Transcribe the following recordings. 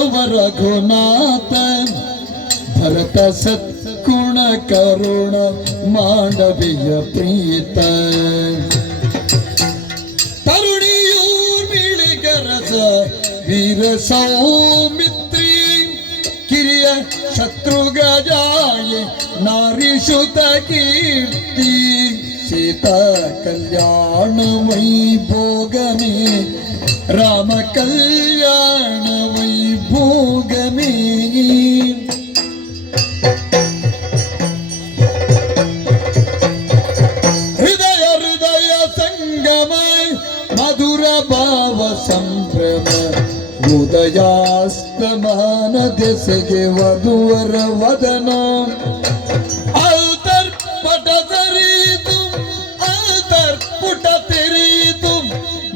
ಸಲುವ ರಘುನಾಥ ಭರತ ಸತ್ಗುಣ ಕರುಣ ಮಾಂಡವಿಯ ಪ್ರೀತ ತರುಣಿಯೂರ್ಮಿಳಿಗರಸ ವೀರ ಸೌಮಿತ್ರಿ ಕಿರಿಯ ಶತ್ರುಗಜಾಯ ನಾರಿಷುತ ಕೀರ್ತಿ ಸೀತಾ ಕಲ್ಯಾಣ ವೈಭೋಗಮೇ ರಾಮ ಕಲ್ಯಾಣ ವೈಭೋಗಮೇ ಹೃದಯ ಹೃದಯ ಸಂಗಮ ಮಧುರ ಭಾವ ಸಂಭ್ರಮ ಉದಯಾಸ್ತಮಾನ ದೆಸೆಗೆ ವಧುವರ ವದನ ಅಂತರ್ಪಟ ತೆರೆಯಿತು ಅಂತರ್ಪುಟ ತೆರೆಯಿತು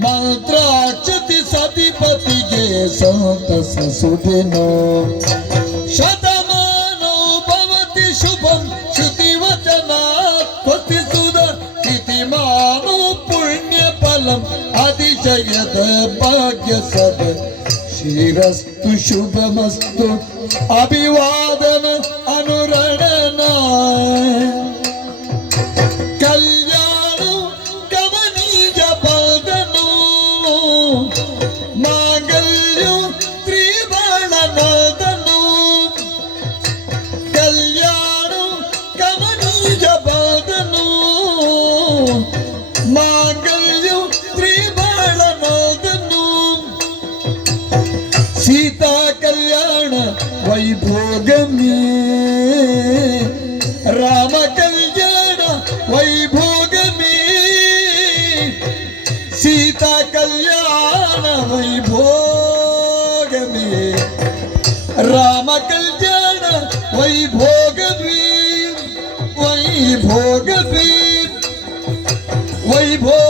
ಮಂತ್ರಾಕ್ಷತಿ ಸತಿಪತಿಗೆ ಸಂತಸ ಸುದಿನ ಶತಮಾನೋ ಭವತಿ ಶುಭಂ ಶ್ರುತಿವಚನಾತ್ಪತಿ ಸುಧ ಇತಿಮಾನೋ ಪುಣ್ಯ ಫಲಂ ಅತಿಶಯದ ಭಾಗ್ಯ ಸದ ಶ್ರೀರಸ್ತು ಶುಭಮಸ್ತು ಅಭಿವಾದನ ಅನುರಣನ ಕಲ್ಯಾಣ ಗಮನೀಯ ಬಲ್ದನು ಮಾಂಗಲ್ಯ ತ್ರಿವರ್ಣನದನು ಕಲ್ಯಾಣ ಗಮನೀಯ ಬಲ್ದನು ಮಾಂಗಲ್ಯ ತ್ರಿವರ್ಣನದನು ಸೀತಾ ಕಲ್ಯಾಣ ವೈಭೋಗಮೇ ರಾಮ ಕಲ್ಯಾಣ ವೈಭೋಗಮೇ ಸೀತಾ ಕಲ್ಯಾಣ ವೈಭೋಗಮೇ ರಾಮ ಕಲ್ಯಾಣ ವೈಭೋಗಮೇ ವೈಭೋಗಮೇ ವೈಭೋಗ